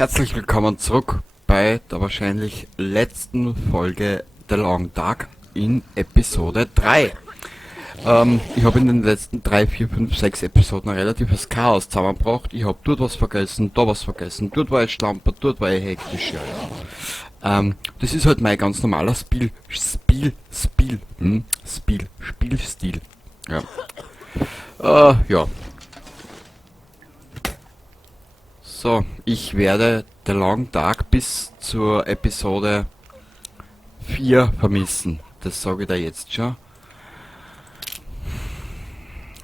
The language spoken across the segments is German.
Herzlich willkommen zurück bei der wahrscheinlich letzten Folge The Long Dark in Episode 3. Ich habe in den letzten 3, 4, 5, 6 Episoden ein relatives Chaos zusammengebracht. Ich habe dort was vergessen, da was vergessen, dort war ich schlamper, dort war ich hektisch. Das ist halt mein ganz normaler Spielstil. Ja. So, ich werde The Long Dark bis zur Episode 4 vermissen. Das sage ich da jetzt schon.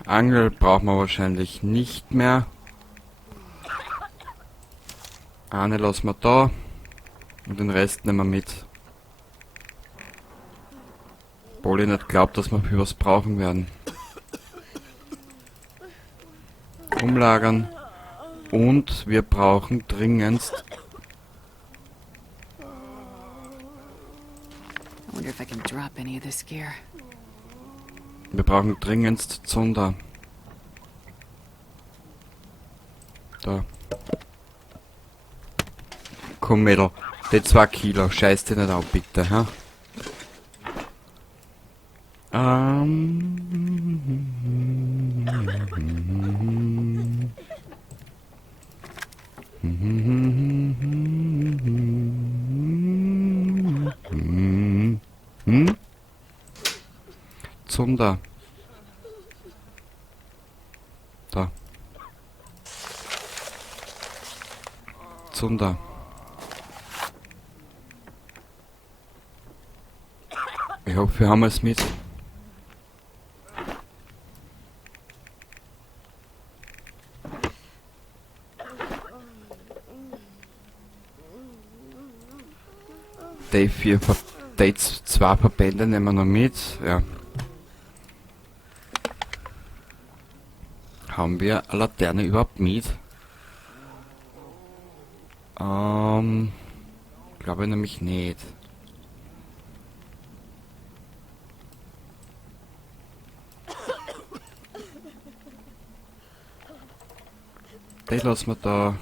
Angel brauchen wir wahrscheinlich nicht mehr. Eine lassen wir da. Und den Rest nehmen wir mit. Obwohl ich nicht glaube, dass wir für was brauchen werden. Umlagern. Und wir brauchen dringendst... Wonder if I can drop any of this gear. Wir brauchen dringendst Zunder. Da. Komm, Mädel. Die 2 Kilo. Scheiß dich nicht auf, bitte, ha? Zunder. Da. Zunder. Ich hoffe, wir haben es mit. Die 2 Verbände nehmen wir noch mit. Ja. Haben wir eine Laterne überhaupt mit? Glaube ich nämlich nicht. Die lassen wir da.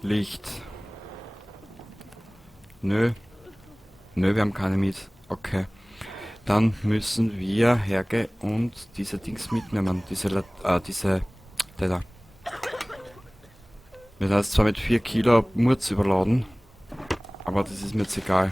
Licht. Nö. Nö, wir haben keine mit. Okay. Dann müssen wir hergehen und diese Dings mitnehmen. Diese. Da. Wir sind zwar mit 4 Kilo Murz überladen, aber das ist mir jetzt egal.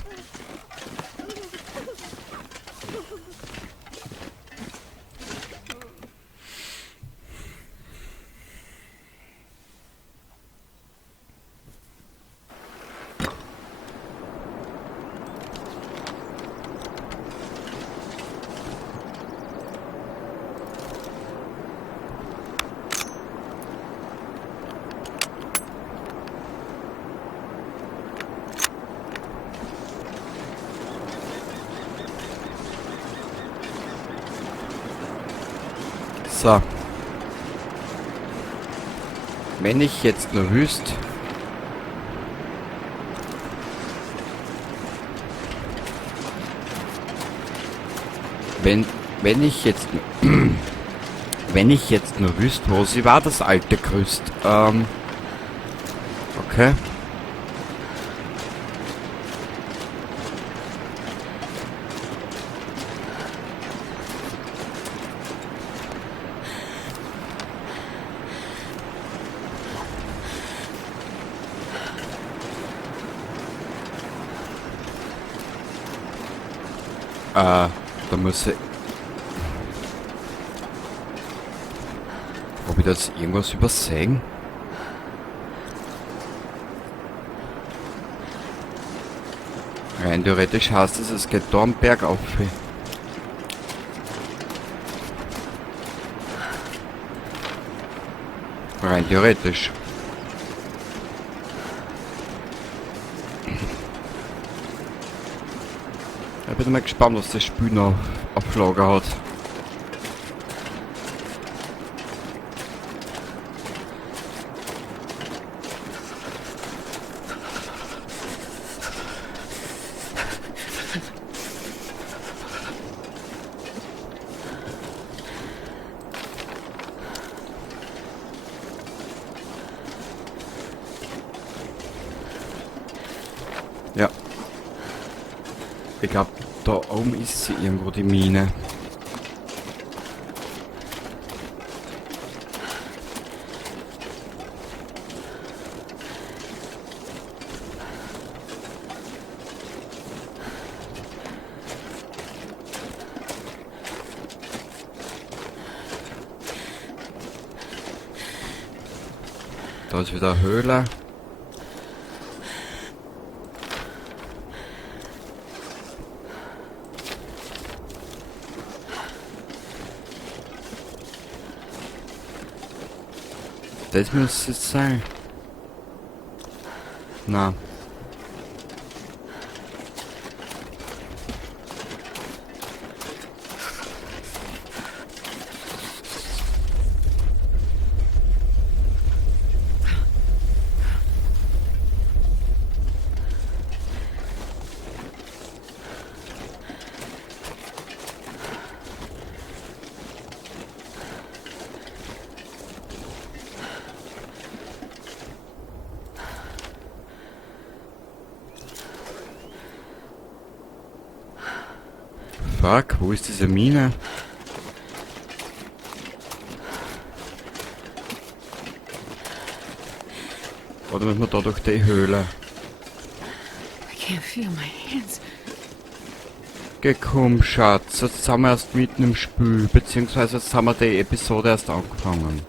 So. Wenn ich jetzt nur wüsste, wenn ich jetzt wenn ich jetzt nur wüsste, wo sie war, das alte Gerüst. Okay. Da muss ich... Ob ich das irgendwas übersehen? Rein theoretisch heißt es geht da am Berg auf. Rein theoretisch. Ich bin mal gespannt, was das Spiel noch auf Lager hat. Ja. Ich glaube, da oben ist sie irgendwo, die Mine. Da ist wieder eine Höhle. Das muss es sein. Na. Fuck, wo ist diese Mine? Oder müssen wir da durch die Höhle? I can't feel my hands. Geh komm, Schatz, jetzt sind wir erst mitten im Spiel, beziehungsweise jetzt haben wir die Episode erst angefangen.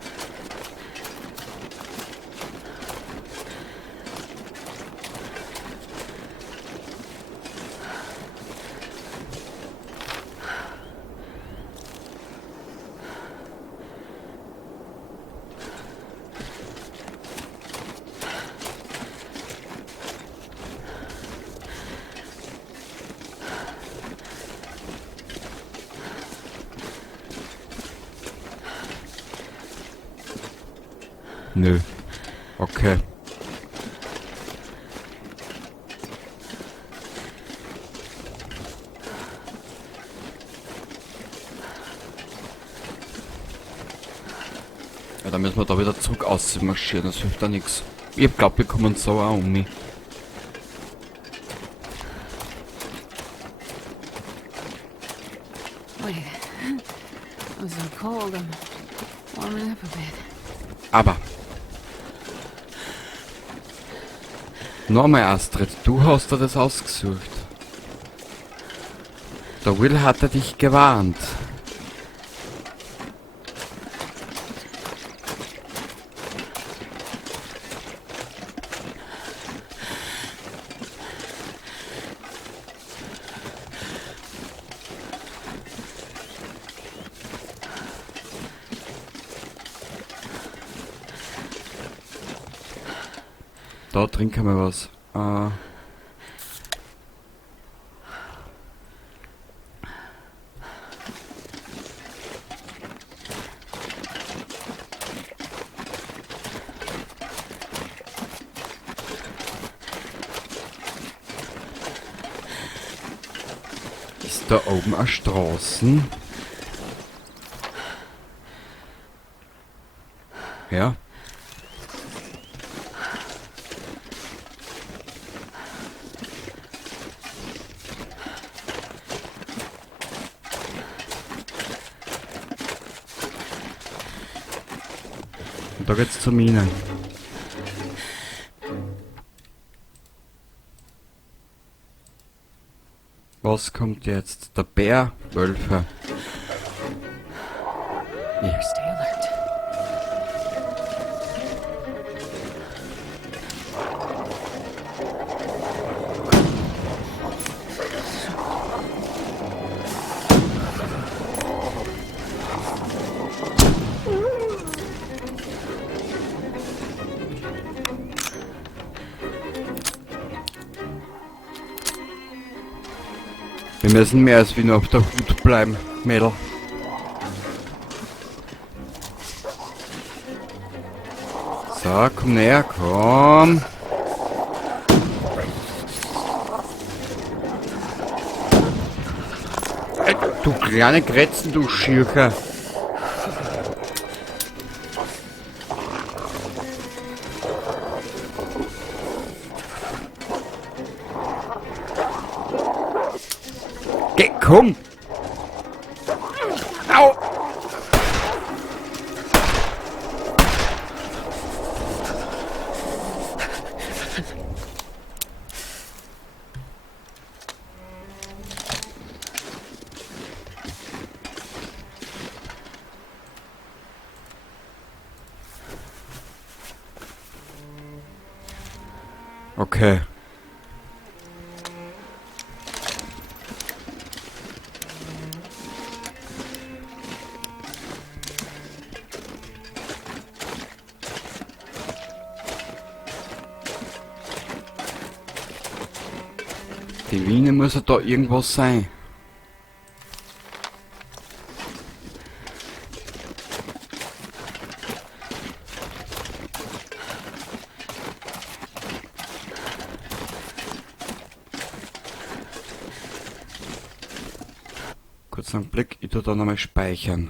Nö. Okay. Ja, dann müssen wir da wieder zurück ausmarschieren, das hilft da nichts. Ich glaub, wir kommen so auch um mich. Wait. I'm so cold. I'm warming up a bit. Aber. Nochmal, Astrid, du hast dir das ausgesucht. Der Will hatte dich gewarnt. Da trinken wir was. Ist da oben eine Straße? Ja. Da geht's zur Mine. Was kommt jetzt? Der Bär? Wölfe. Ja. Stay alert. Wir müssen mehr als wie nur auf der Hut bleiben, Mädel. So, komm näher, komm. Du kleine Kretzen, du Schircher. Geh, komm! Au! Okay. Die Mine muss ja da irgendwas sein. Kurz einen Blick, ich tu da nochmal speichern.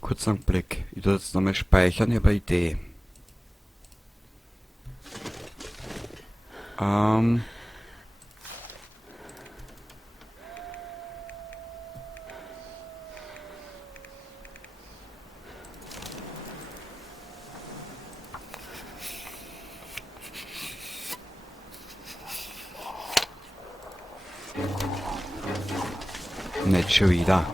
Kurz einen Blick, ich tu jetzt nochmal speichern, ich habe eine Idee. Nicht schon wieder.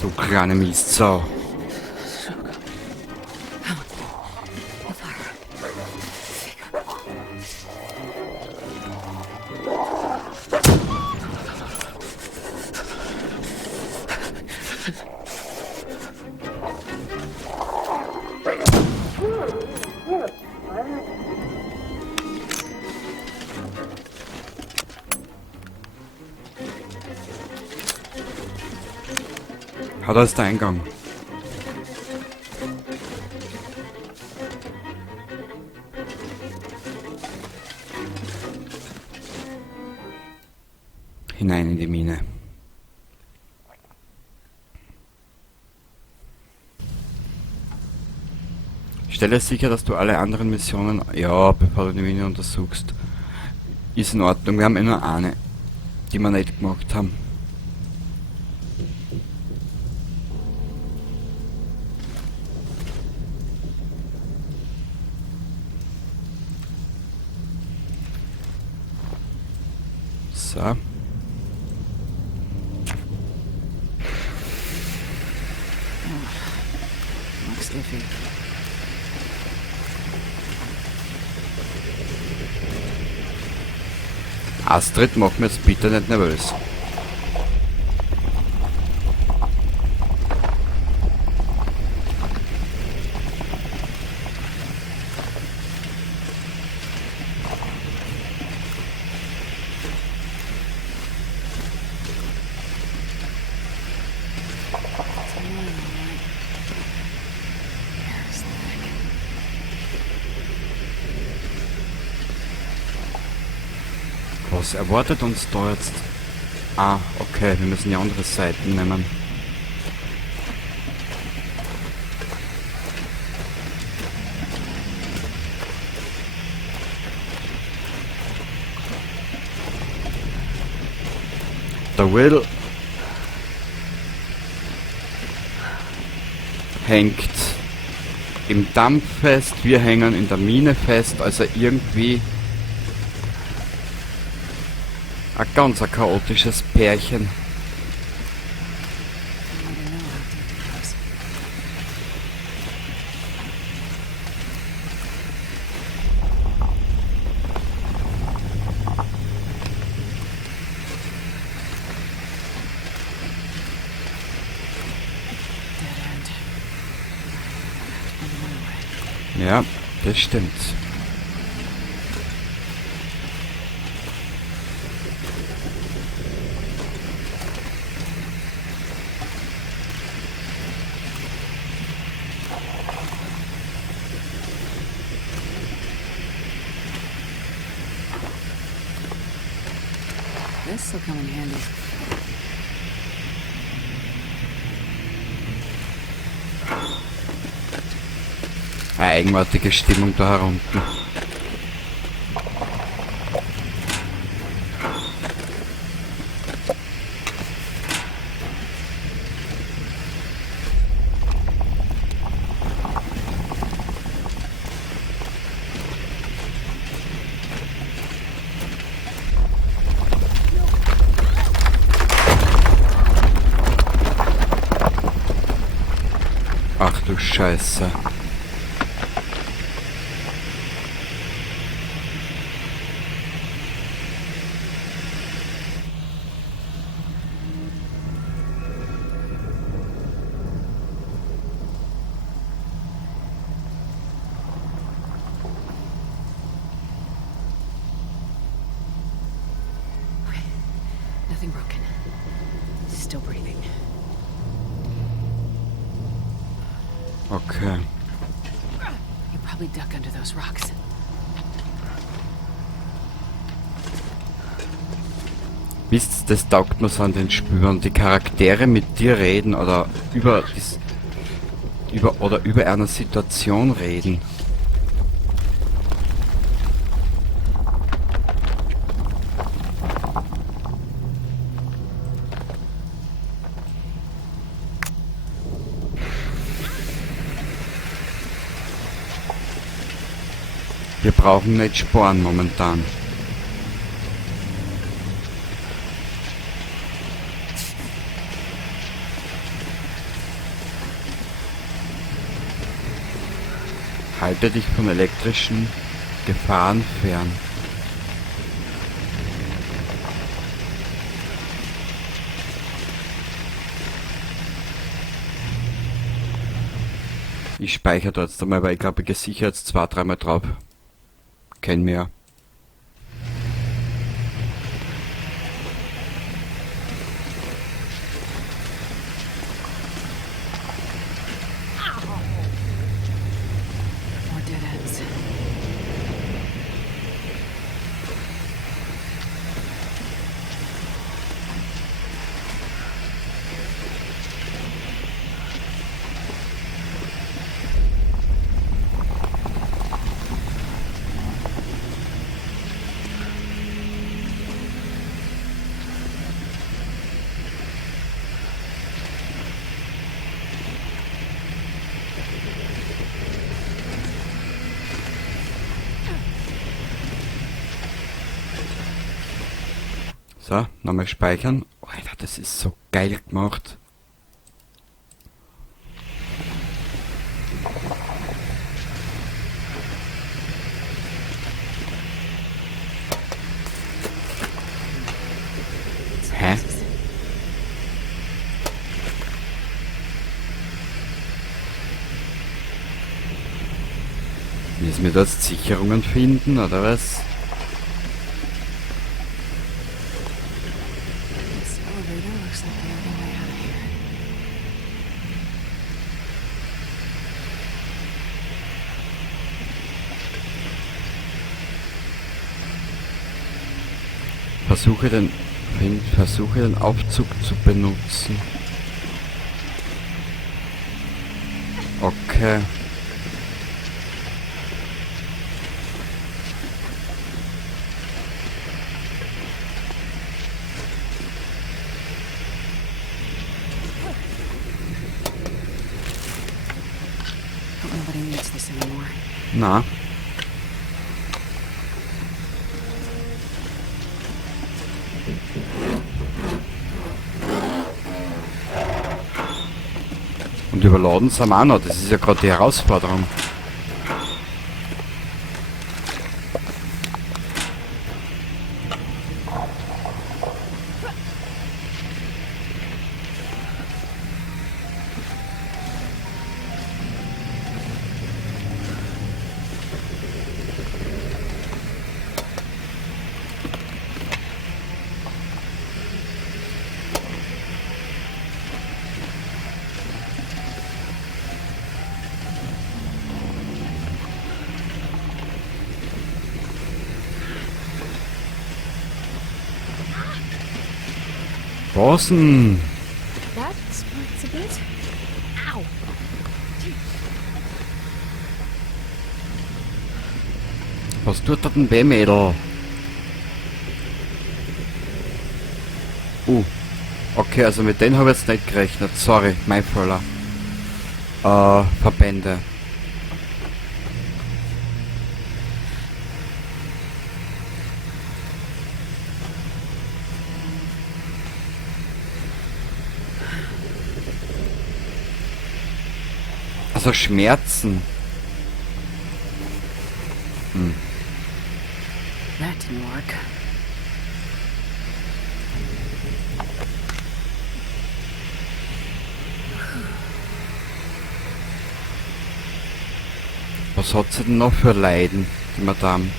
Du kleine Mistsau. Da ist der Eingang. Hinein in die Mine. Stelle sicher, dass du alle anderen Missionen... Ja, bevor du die Mine untersuchst. Ist in Ordnung, wir haben eh nur eine, die wir nicht gemacht haben. So. Looks iffy. Astrid, mach mir jetzt bitte nicht nervös. Was erwartet uns da jetzt? Ah, okay, wir müssen die andere Seite nehmen. Der Will hängt im Dampf fest, wir hängen in der Mine fest, also irgendwie ein ganz chaotisches Pärchen. Ja, das stimmt. This'll come in handy. Eine eigenartige Stimmung da herunten. Ach du Scheiße. Nothing broken. Still breathing. Okay. You probably duck under those rocks. Wisst, das taugt mir so an den Spüren. Die Charaktere mit dir reden oder über einer Situation reden. Wir brauchen nicht Sporen momentan. Halte dich von elektrischen Gefahren fern. Ich speichere da jetzt einmal, weil ich glaube, ich gehe sicher jetzt 2-3 Mal drauf. Kein mehr. More dead ends. So, nochmal speichern. Alter, das ist so geil gemacht. Hä? Müssen wir dort Sicherungen finden, oder was? This elevator looks like the only way out of here. Versuche den Aufzug zu benutzen. Okay. Hope nobody needs this anymore. Na. Und überladen sind wir auch noch. Das ist ja gerade die Herausforderung. Was denn? That smarts a bit. Ow! Was tut da denn weh, Mädel? Okay, also mit denen habe ich jetzt nicht gerechnet. Sorry, mein Fehler. Verbände. Also Schmerzen. That didn't work. Was hat sie denn noch für Leiden, die Madame?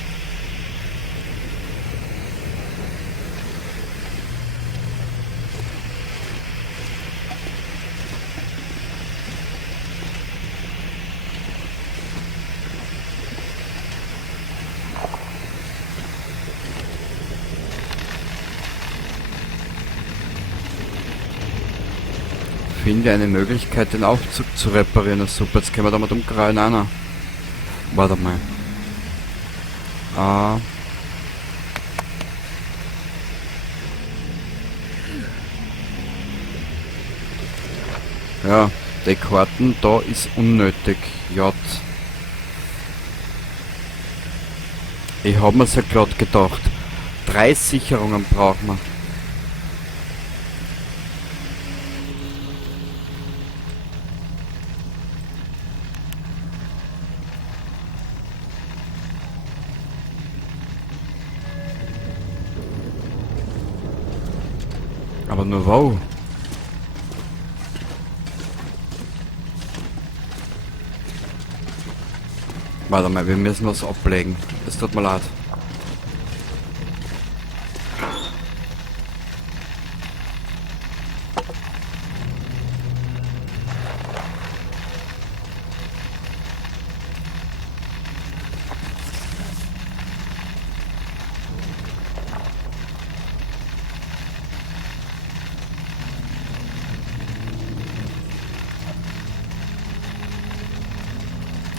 Finde eine Möglichkeit, den Aufzug zu reparieren. Super, jetzt können wir da mit umgreifen. Einer. Warte mal. Ja, die Karten da ist unnötig. J. Ich hab mir's ja gerade gedacht. 3 Sicherungen brauchen wir. Aber nur wow. Warte mal, wir müssen was ablegen. Es tut mir leid.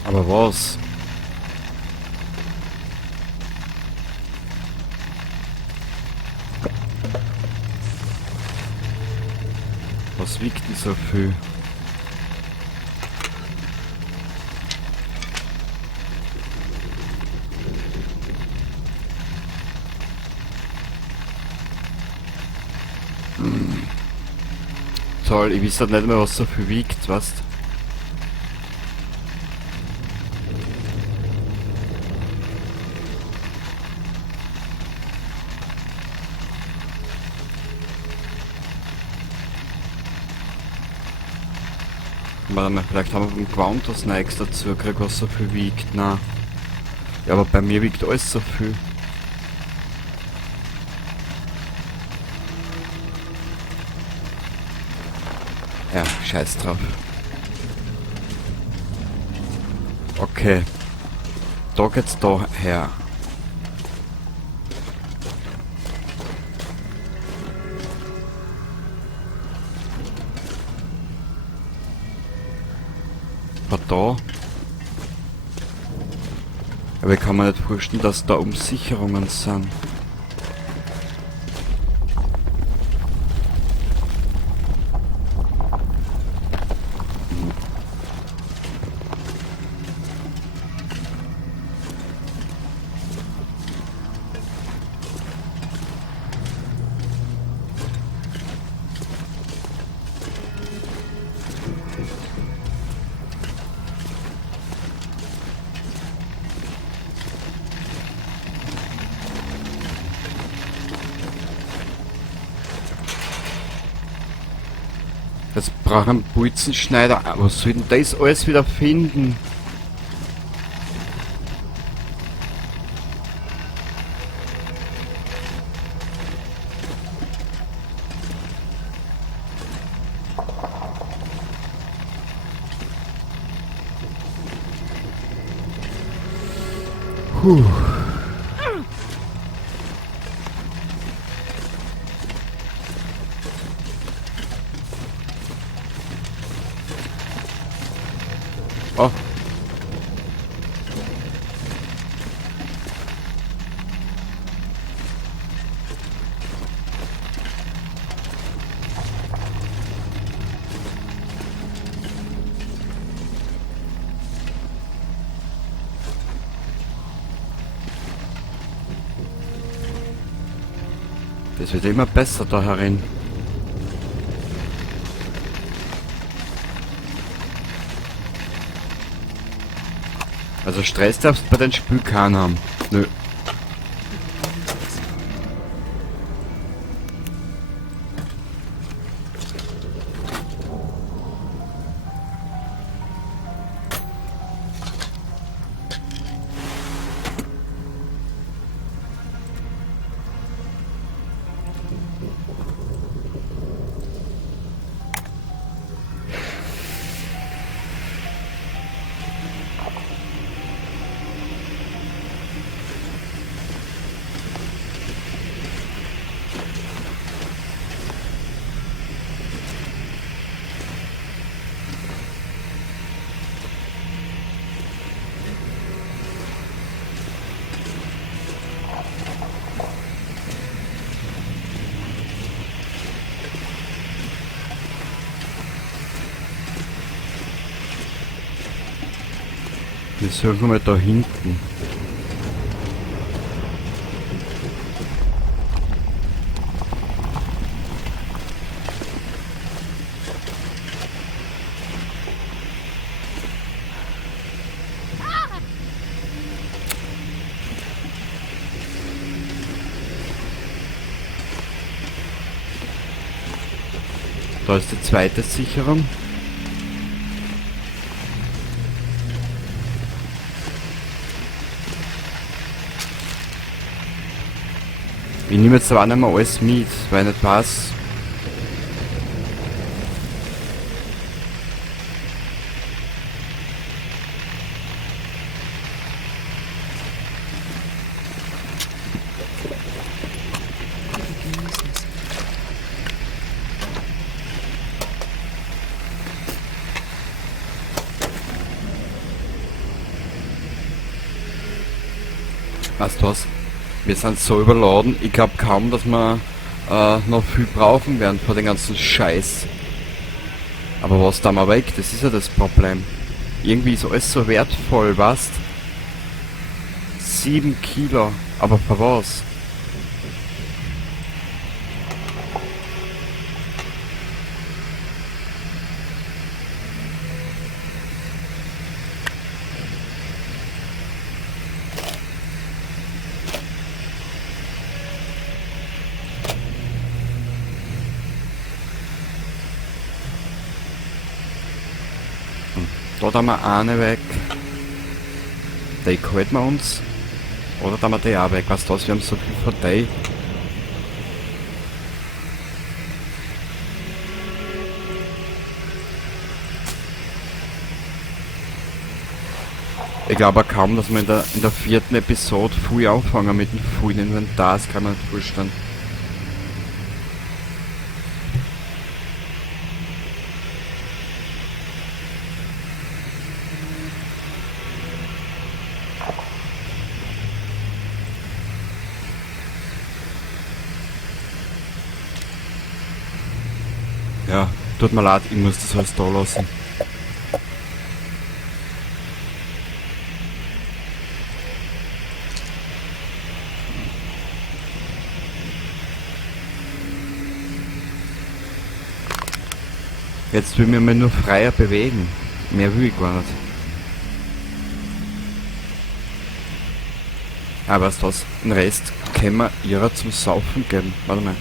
Aber was? Was wiegt denn so viel? Toll, ich weiß halt nicht mehr, was so viel wiegt, weißt? Warte mal, vielleicht haben wir beim Ground was Neues dazu gekriegt, was so viel wiegt. Na. Ja, aber bei mir wiegt alles so viel. Ja, scheiß drauf. Okay. Da geht's da her. Aber da. Aber ich kann mir nicht vorstellen, dass da Umsicherungen sind. Jetzt brauchen wir einen Bolzenschneider. Was soll denn das alles wieder finden? Puh. Das wird immer besser da herin. Also Stress darfst du bei den Spiel keinen haben. Nö. Wir suchen mal da hinten. Da ist die zweite Sicherung. Ich nehme jetzt aber auch nicht mehr alles mit, weil ich nicht weiß. Weißt du was? Wir sind so überladen, ich glaube kaum, dass wir noch viel brauchen werden vor den ganzen Scheiß. Aber was da mal weg, das ist ja das Problem. Irgendwie ist alles so wertvoll, weißt? 7 Kilo, aber für was? Da haben wir eine weg. Die halten wir uns. Oder da haben wir die auch weg. Weißt du was, wir haben so viel von die. Ich glaube kaum, dass wir in der vierten Episode viel anfangen mit dem vollen Inventar. Das kann man nicht vorstellen. Ja, tut mir leid, ich muss das alles da lassen. Jetzt will ich mich nur freier bewegen. Mehr will ich gar nicht. Aber weißt du was? Den Rest können wir ihrer zum Saufen geben. Warte mal.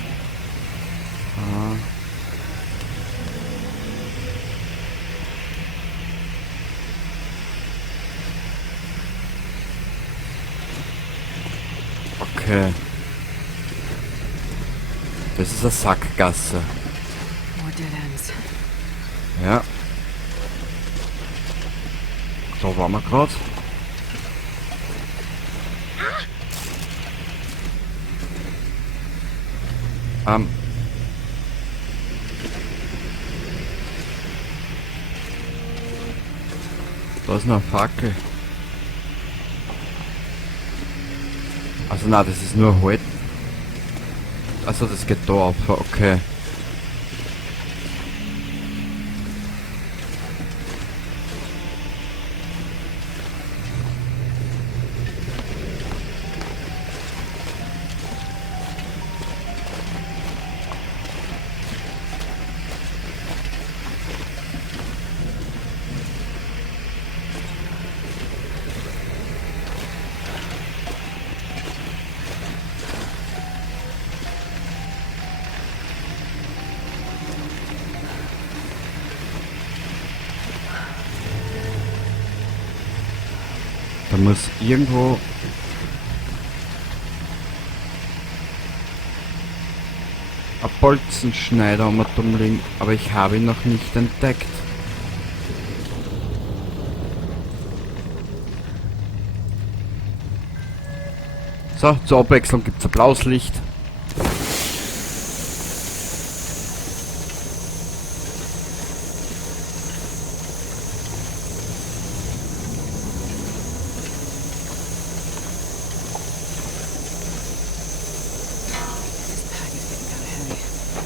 Okay. Das ist eine Sackgasse. More dead ends. Ja. Da waren wir gerade. Da ist noch eine Fackel. Also nein, das ist nur Halt. Also das geht da auf, okay. muss irgendwo... ein Bolzenschneider um liegen, aber ich habe ihn noch nicht entdeckt. So, zur Abwechslung gibt es ein blaues Licht.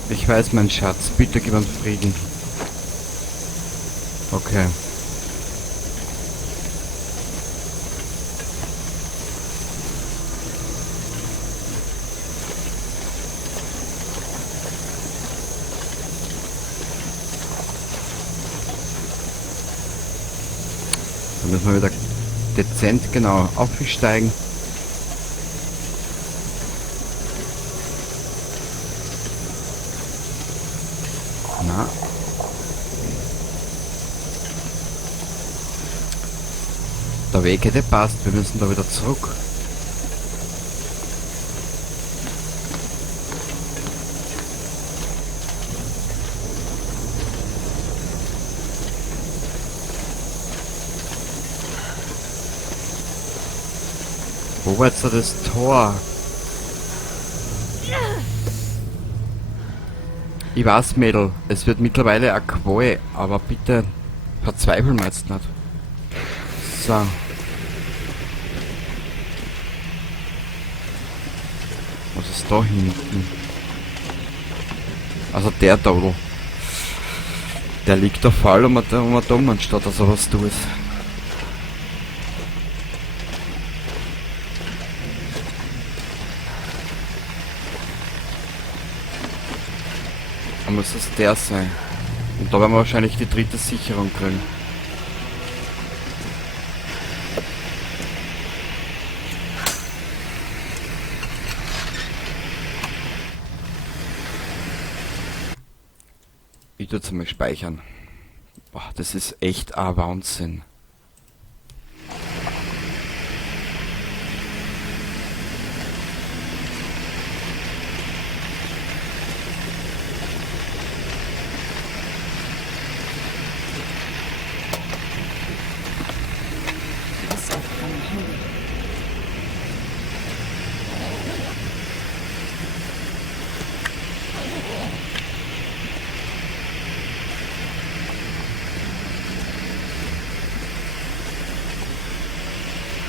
Ich weiß, mein Schatz, bitte gib uns Frieden. Okay. Dann müssen wir wieder dezent genau aufsteigen. Na. Der Weg hätte passt, wir müssen da wieder zurück. Wo war jetzt da das Tor? Ich weiß, Mädel, es wird mittlerweile eine Qual, aber bitte verzweifeln wir jetzt nicht. So. Was ist da hinten? Also der Dodel. Der liegt da voll um dumm, anstatt dass er was tut. Dann muss es der sein. Und da werden wir wahrscheinlich die dritte Sicherung kriegen. Ich tue jetzt mal speichern. Boah, das ist echt ein Wahnsinn.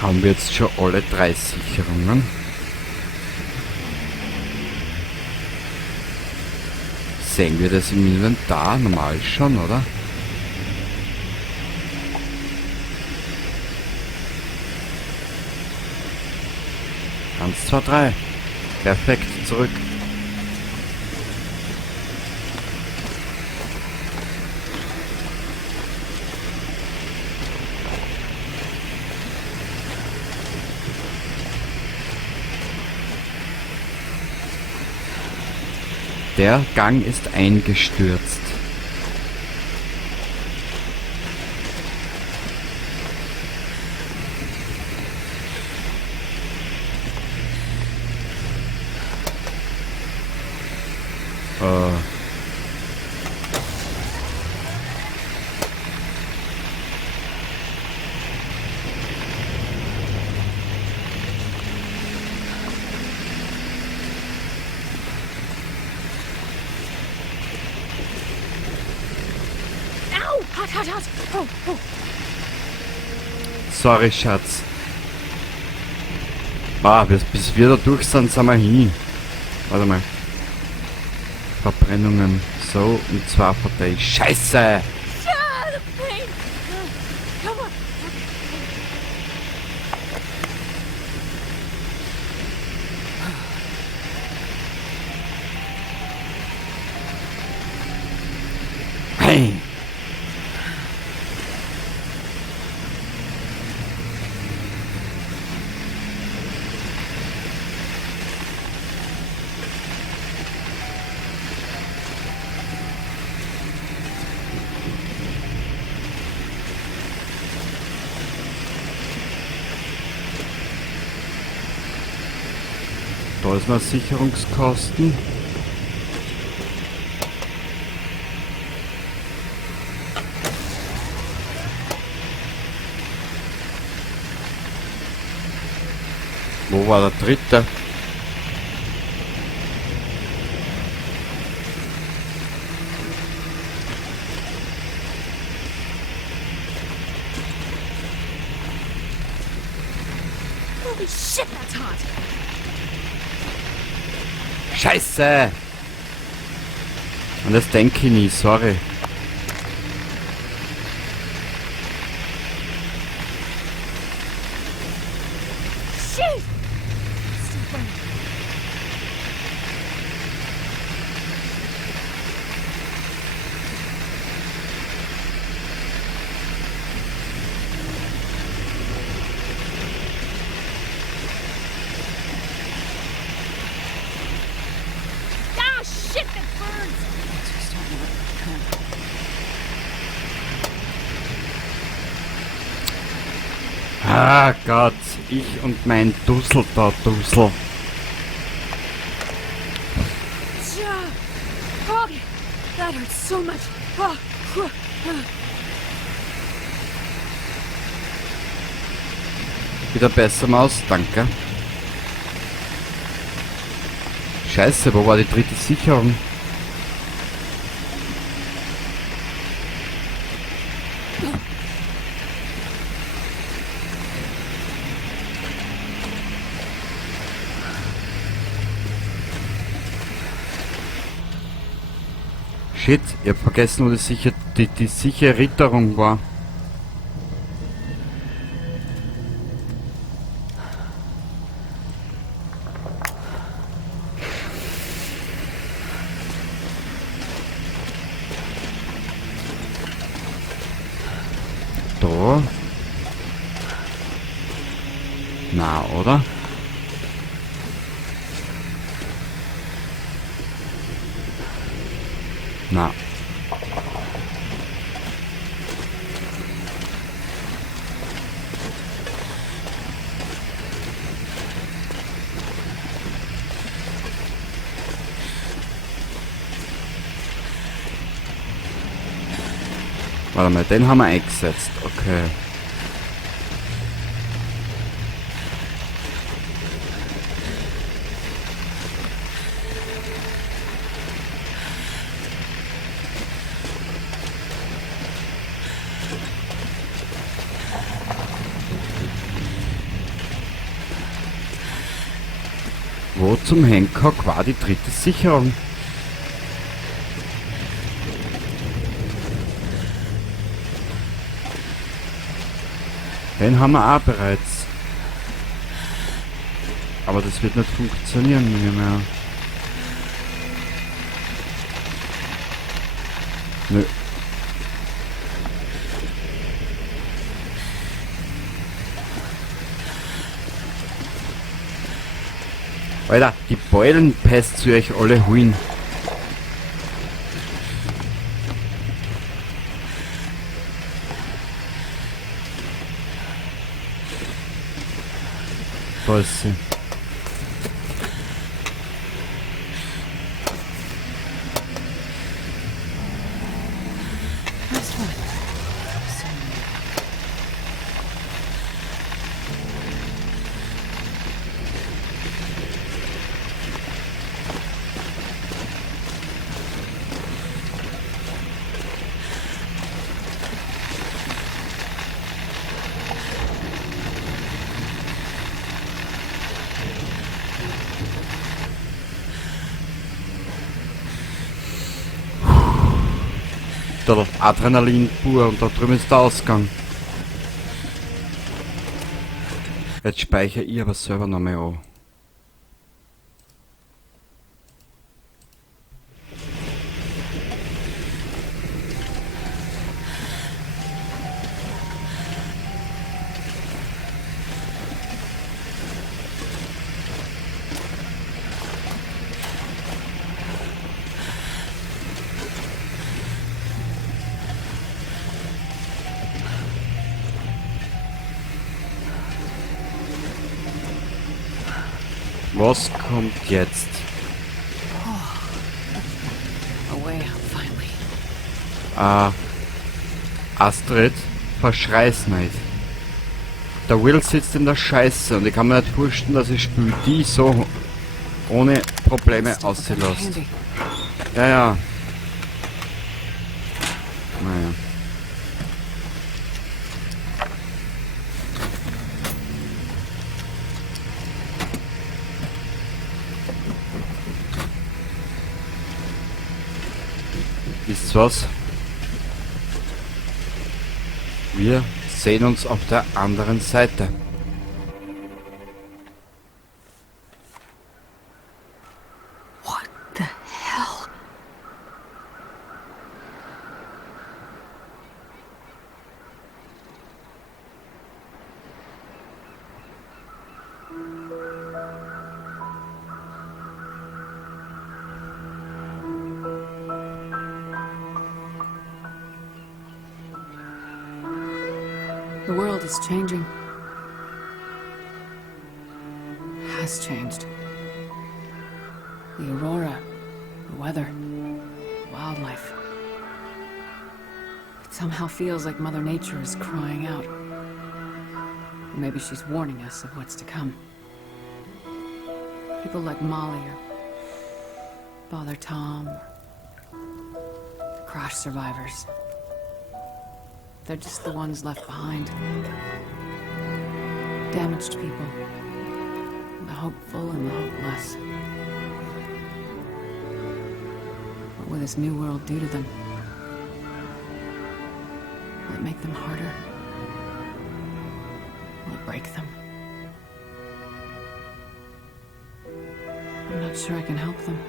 Haben wir jetzt schon alle 3 Sicherungen? Sehen wir das im Inventar normal schon, oder? Eins, zwei, drei. Perfekt, zurück. Der Gang ist eingestürzt. Hart. Oh. Sorry, Schatz. Bis wir da durch sind wir hin. Warte mal. Verbrennungen. So, und zwar von der Scheiße. Hey. Da ist noch Sicherungskosten. Wo war der dritte? Holy shit, that's hot! Scheiße! Und das denke ich nie, sorry. Shoot! Still burning. Ah, shit, that burns! It's starting to look. Ah Gott, ich und mein Dussel da, Dussel. Oh, that hurts so much. Oh, whew. Wieder besser, Maus, danke. Scheiße, wo war die dritte Sicherung? Shit, ich hab vergessen, wo die sichere Ritterung war. Da. Na, oder? Na. Warte mal, den haben wir eingesetzt. Okay. Wo zum Hancock war die dritte Sicherung? Den haben wir auch bereits. Aber das wird nicht funktionieren mehr. Nö. Alter, die Beulenpest zu euch alle holen. Da ist sie. That's fine. Der Adrenalin pur und da drüben ist der Ausgang. Jetzt speichere ich aber selber nochmal an. Was kommt jetzt? A way out, finally. Astrid, verschrei's nicht. Der Will sitzt in der Scheiße und ich kann mir nicht vorstellen, dass ich spiele die so ohne Probleme Still auszulässt. handy. Ja, ja. Naja. Wisst was? Wir sehen uns auf der anderen Seite. What the hell? The world is changing. Has changed. The aurora, the weather, wildlife. It somehow feels like Mother Nature is crying out. Or maybe she's warning us of what's to come. People like Molly or Father Tom, or crash survivors. They're just the ones left behind. Damaged people. The hopeful and the hopeless. What will this new world do to them? Will it make them harder? Will it break them? I'm not sure I can help them.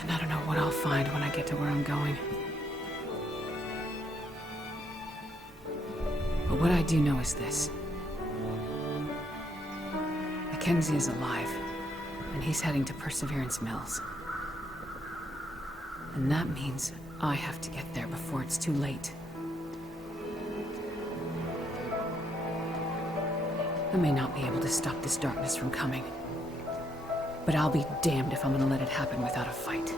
And I don't know what I'll find when I get to where I'm going. But what I do know is this. Mackenzie is alive, and he's heading to Perseverance Mills. And that means I have to get there before it's too late. I may not be able to stop this darkness from coming, but I'll be damned if I'm gonna let it happen without a fight.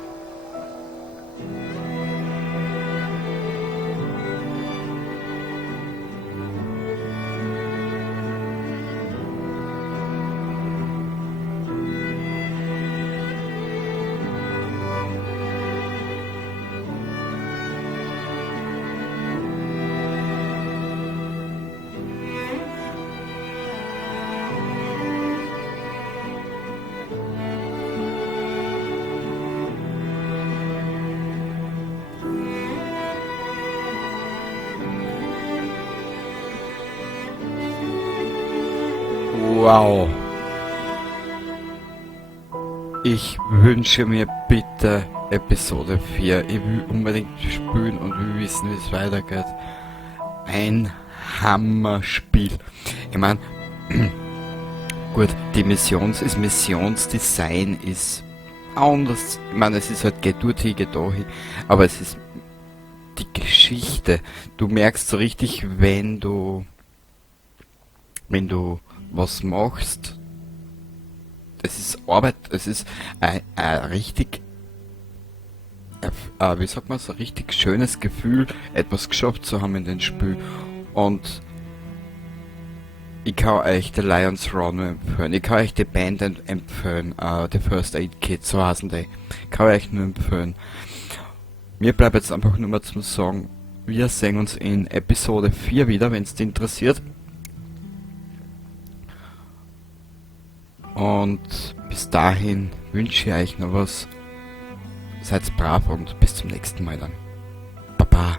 Wow. Ich wünsche mir bitte Episode 4. Ich will unbedingt spielen und will wissen, wie es weitergeht. Ein Hammerspiel. Ich meine, gut, die Missionsdesign ist anders. Ich meine, es ist halt geht dort hin, geht da hin, aber es ist die Geschichte. Du merkst so richtig, wenn du was machst, es ist Arbeit, es ist ein richtig, wie sagt man, so ein richtig schönes Gefühl, etwas geschafft zu haben in dem Spiel. Und ich kann euch The Lions Roar nur empfehlen, ich kann euch die Band empfehlen, The First Aid Kit, so heißen die, kann euch nur empfehlen. Mir bleibt jetzt einfach nur mal zum Sagen, wir sehen uns in Episode 4 wieder, wenn es dich interessiert. Und bis dahin wünsche ich euch noch was. Seid brav und bis zum nächsten Mal dann. Baba.